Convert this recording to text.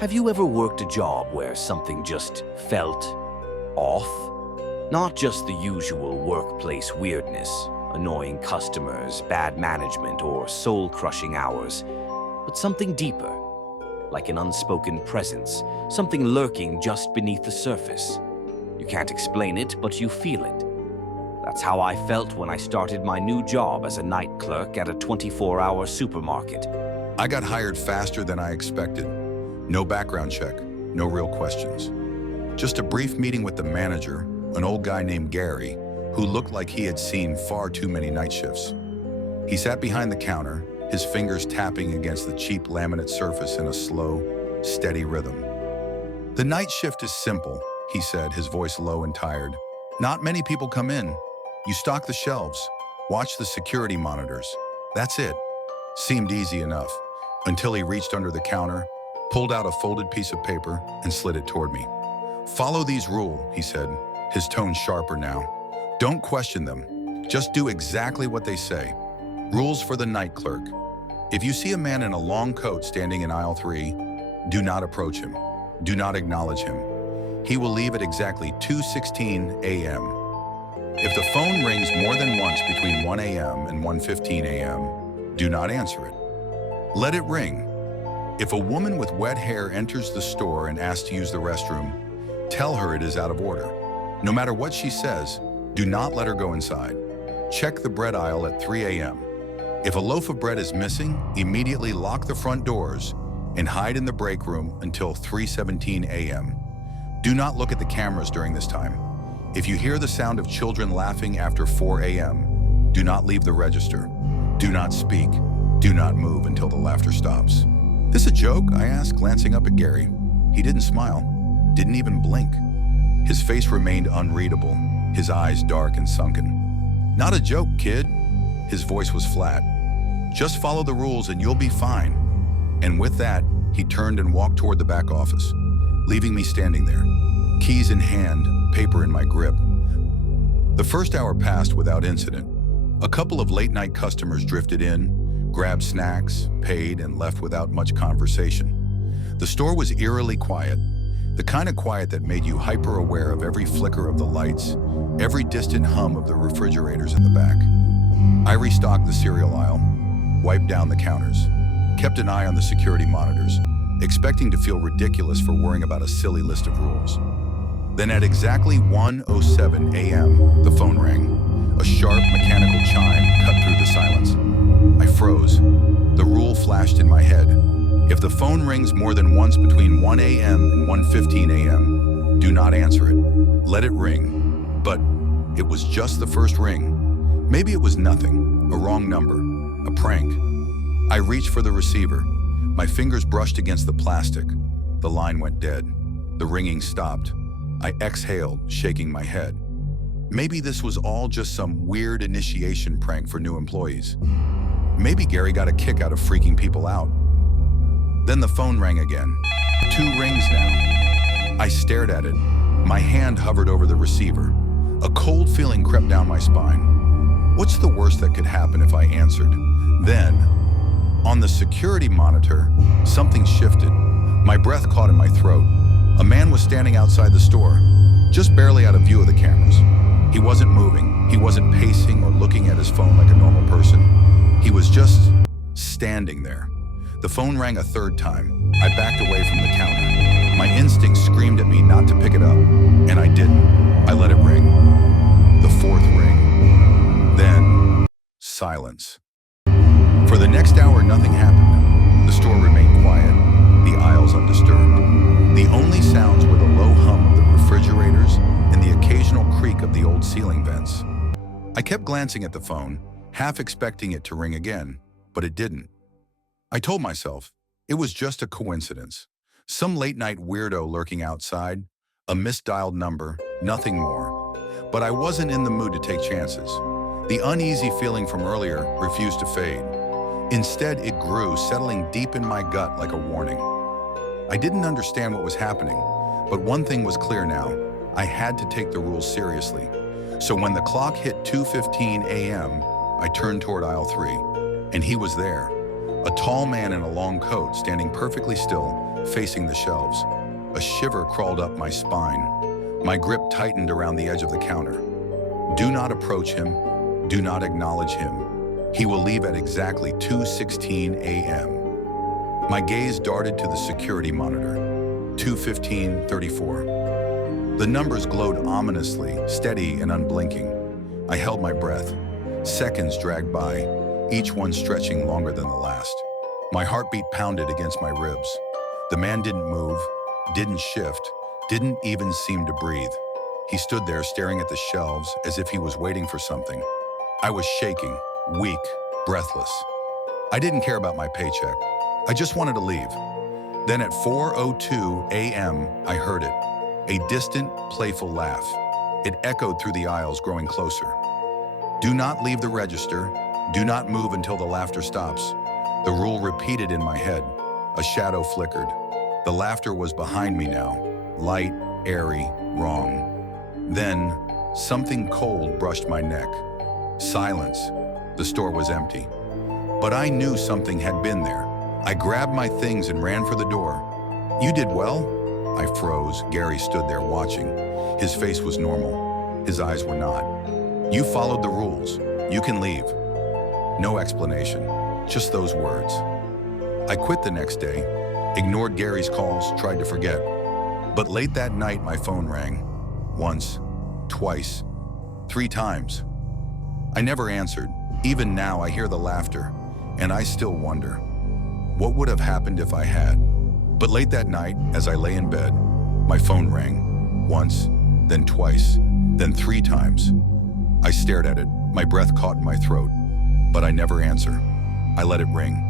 Have you ever worked a job where something just felt off? Not just the usual workplace weirdness, annoying customers, bad management, or soul-crushing hours, but something deeper, like an unspoken presence, something lurking just beneath the surface. You can't explain it, but you feel it. That's how I felt when I started my new job as a night clerk at a 24-hour supermarket. I got hired faster than I expected. No background check, no real questions. Just a brief meeting with the manager, an old guy named Gary, who looked like he had seen far too many night shifts. He sat behind the counter, his fingers tapping against the cheap laminate surface in a slow, steady rhythm. "The night shift is simple," he said, his voice low and tired. "Not many people come in. You stock the shelves, watch the security monitors. That's it." Seemed easy enough, until he reached under the counter, pulled out a folded piece of paper, and slid it toward me. "Follow these rules," he said, his tone sharper now. "Don't question them. Just do exactly what they say. Rules for the night clerk. If you see a man in a long coat standing in aisle 3, do not approach him. Do not acknowledge him. He will leave at exactly 2:16 a.m. If the phone rings more than once between 1 a.m. and 1:15 a.m., do not answer it. Let it ring. If a woman with wet hair enters the store and asks to use the restroom, tell her it is out of order. No matter what she says, do not let her go inside. Check the bread aisle at 3 a.m. If a loaf of bread is missing, immediately lock the front doors and hide in the break room until 3:17 a.m. Do not look at the cameras during this time. If you hear the sound of children laughing after 4 a.m., do not leave the register. Do not speak. Do not move until the laughter stops. "This a joke?" I asked, glancing up at Gary. He didn't smile, didn't even blink. His face remained unreadable, his eyes dark and sunken. "Not a joke, kid." His voice was flat. "Just follow the rules and you'll be fine." And with that, he turned and walked toward the back office, leaving me standing there, keys in hand, paper in my grip. The first hour passed without incident. A couple of late-night customers drifted in, grabbed snacks, paid, and left without much conversation. The store was eerily quiet, the kind of quiet that made you hyper-aware of every flicker of the lights, every distant hum of the refrigerators in the back. I restocked the cereal aisle, wiped down the counters, kept an eye on the security monitors, expecting to feel ridiculous for worrying about a silly list of rules. Then at exactly 1:07 a.m., the phone rang. A sharp, mechanical chime cut through the silence. I froze. The rule flashed in my head. If the phone rings more than once between 1 a.m. and 1:15 a.m., do not answer it. Let it ring. But it was just the first ring. Maybe it was nothing, a wrong number, a prank. I reached for the receiver. My fingers brushed against the plastic. The line went dead. The ringing stopped. I exhaled, shaking my head. Maybe this was all just some weird initiation prank for new employees. Maybe Gary got a kick out of freaking people out. Then the phone rang again. 2 rings now. I stared at it. My hand hovered over the receiver. A cold feeling crept down my spine. What's the worst that could happen if I answered? Then, on the security monitor, something shifted. My breath caught in my throat. A man was standing outside the store, just barely out of view of the cameras. He wasn't moving. He wasn't pacing or looking at his phone like a normal person. He was just standing there. The phone rang a third time. I backed away from the counter. My instinct screamed at me not to pick it up, and I didn't. I let it ring. The 4th ring. Then, silence. For the next hour, nothing happened. The store remained quiet, the aisles undisturbed. The only sounds were the low hum of the refrigerators and the occasional creak of the old ceiling vents. I kept glancing at the phone, half expecting it to ring again, but it didn't. I told myself it was just a coincidence. Some late-night weirdo lurking outside, a misdialed number, nothing more. But I wasn't in the mood to take chances. The uneasy feeling from earlier refused to fade. Instead, it grew, settling deep in my gut like a warning. I didn't understand what was happening, but one thing was clear now. I had to take the rules seriously. So when the clock hit 2:15 a.m., I turned toward aisle 3, and he was there. A tall man in a long coat standing perfectly still, facing the shelves. A shiver crawled up my spine. My grip tightened around the edge of the counter. Do not approach him. Do not acknowledge him. He will leave at exactly 2:16 a.m. My gaze darted to the security monitor. 2:15:34. The numbers glowed ominously, steady and unblinking. I held my breath. Seconds dragged by, each one stretching longer than the last. My heartbeat pounded against my ribs. The man didn't move, didn't shift, didn't even seem to breathe. He stood there staring at the shelves as if he was waiting for something. I was shaking, weak, breathless. I didn't care about my paycheck. I just wanted to leave. Then at 4:02 a.m., I heard it. A distant, playful laugh. It echoed through the aisles, growing closer. Do not leave the register. Do not move until the laughter stops. The rule repeated in my head. A shadow flickered. The laughter was behind me now. Light, airy, wrong. Then, something cold brushed my neck. Silence. The store was empty. But I knew something had been there. I grabbed my things and ran for the door. You did well? I froze. Gary stood there watching. His face was normal. His eyes were not. You followed the rules. You can leave. No explanation. Just those words. I quit the next day, ignored Gary's calls, tried to forget. But late that night, my phone rang. Once, twice, 3 times. I never answered. Even now, I hear the laughter, and I still wonder, what would have happened if I had? But late that night, as I lay in bed, my phone rang. Once, then twice, then 3 times. I stared at it, my breath caught in my throat, but I never answered. I let it ring.